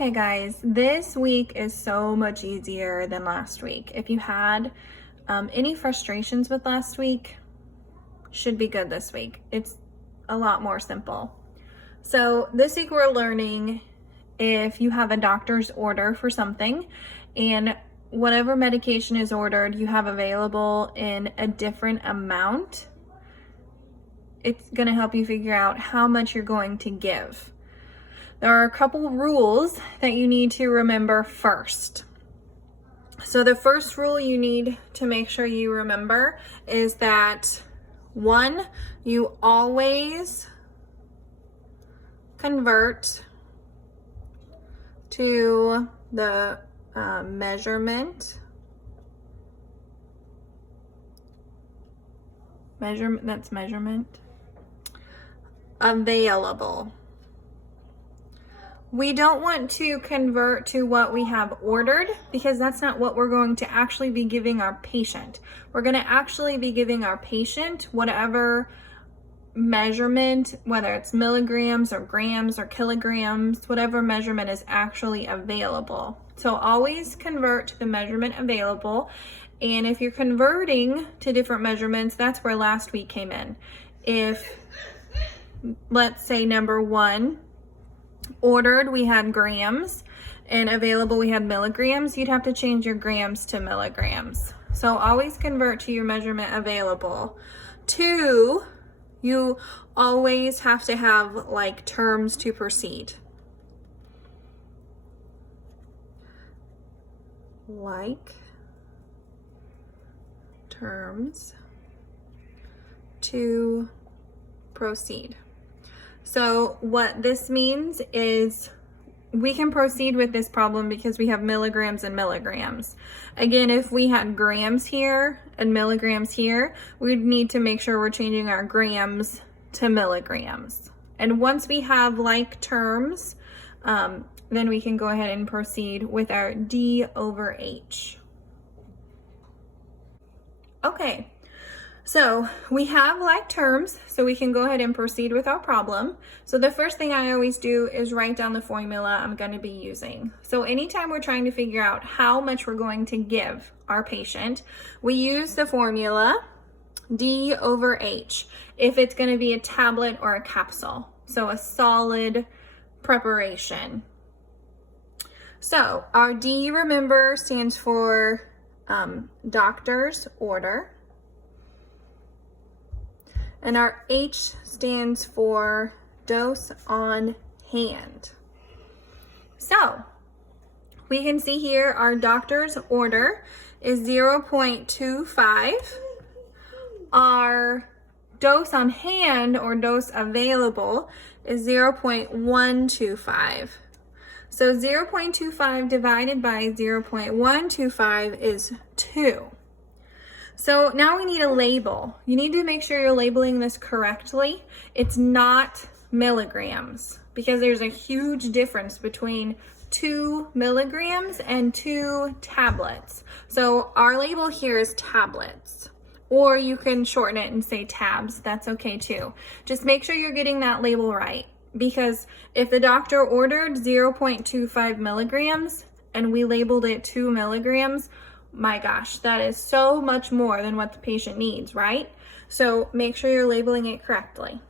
Okay guys, this week is so much easier than last week. If you had any frustrations with last week, should be good this week. It's a lot more simple. So this week we're learning if you have a doctor's order for something and whatever medication is ordered you have available in a different amount, it's going to help you figure out how much you're going to give. There are a couple rules that you need to remember first. So the first rule you need to make sure you remember is that 1, you always convert to the measurement available. We don't want to convert to what we have ordered because that's not what we're going to actually be giving our patient. We're going to actually be giving our patient whatever measurement, whether it's milligrams or grams or kilograms, whatever measurement is actually available. So always convert to the measurement available. And if you're converting to different measurements, that's where last week came in. If, let's say number 1, ordered we had grams and available we had milligrams, you'd have to change your grams to milligrams. So always convert to your measurement available. 2, you always have to have like terms to proceed. Like terms to proceed. So what this means is we can proceed with this problem because we have milligrams and milligrams. Again, if we had grams here and milligrams here, we'd need to make sure we're changing our grams to milligrams. And once we have like terms, then we can go ahead and proceed with our D over H. Okay. So we have like terms, so we can go ahead and proceed with our problem. So the first thing I always do is write down the formula I'm going to be using. So anytime we're trying to figure out how much we're going to give our patient, we use the formula D over H if it's going to be a tablet or a capsule. So a solid preparation. So our D, remember, stands for doctor's order. And our H stands for dose on hand. So we can see here our doctor's order is 0.25. Our dose on hand or dose available is 0.125. So 0.25 divided by 0.125 is 2. So now we need a label. You need to make sure you're labeling this correctly. It's not milligrams because there's a huge difference between 2 milligrams and 2 tablets. So our label here is tablets, or you can shorten it and say tabs. That's okay too. Just make sure you're getting that label right, because if the doctor ordered 0.25 milligrams and we labeled it 2 milligrams, my gosh, that is so much more than what the patient needs, right? So make sure you're labeling it correctly.